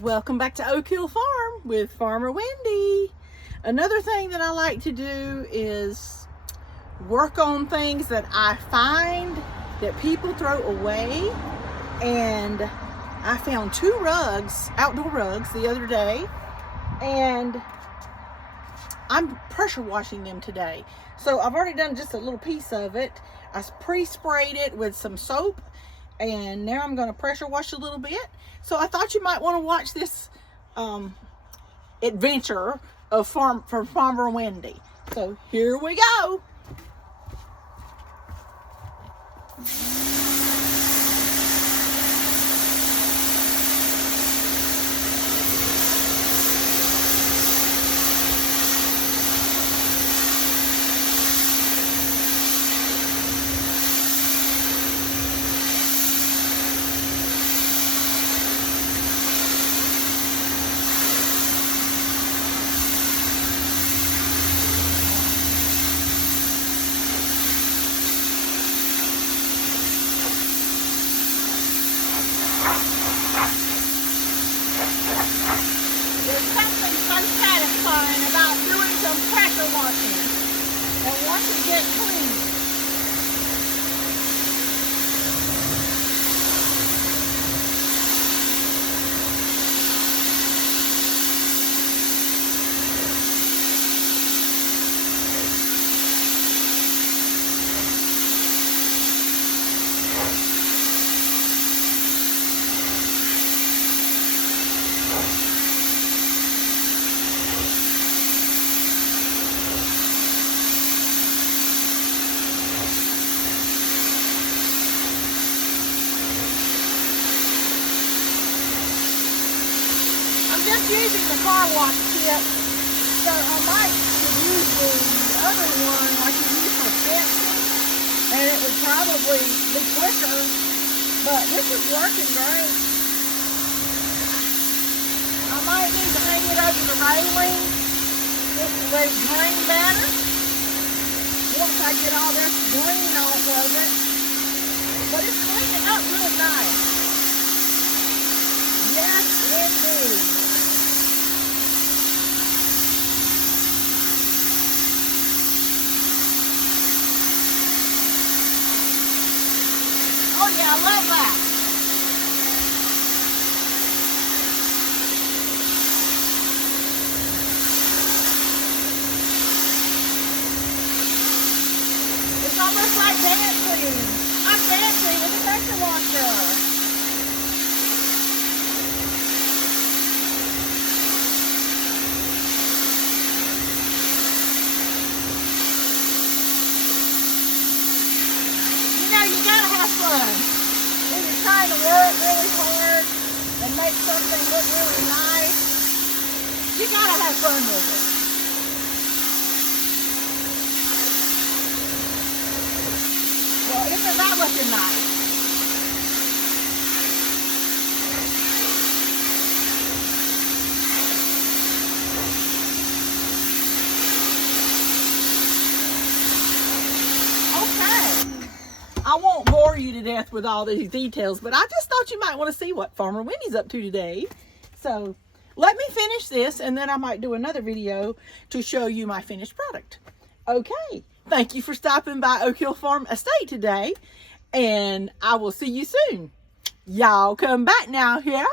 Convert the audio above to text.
Welcome back to Oak Hill Farm with Farmer Wendy. Another thing that I like to do is work on things that I find that people throw away. And I found two rugs, outdoor rugs, the other day, and I'm pressure washing them today. So I've already done just a little piece of it. I pre-sprayed it with some soap, and now I'm going to pressure wash a little bit. So I thought you might want to watch this adventure of Farmer Wendy. So here we go. There's something so satisfying about doing some pressure washing and once it gets clean. Just using the car wash tip, so I might use the other one like you use for fencing, and it would probably be quicker, but this is working great. I might need to hang it over the railing just to let it drain better once I get all this green off of it, but it's cleaning up real nice. Yes, indeed. Oh yeah, I love that. It's almost like dancing. I'm dancing with a pressure washer. You gotta have fun. When you're trying to work really hard and make something look really nice, you gotta have fun with it. Well, isn't that looking nice? I won't bore you to death with all these details, but I just thought you might want to see what Farmer Wendy's up to today. So let me finish this, and then I might do another video to show you my finished product. Okay, thank you for stopping by Oak Hill Farm Estate today, and I will see you soon. Y'all come back now, yeah?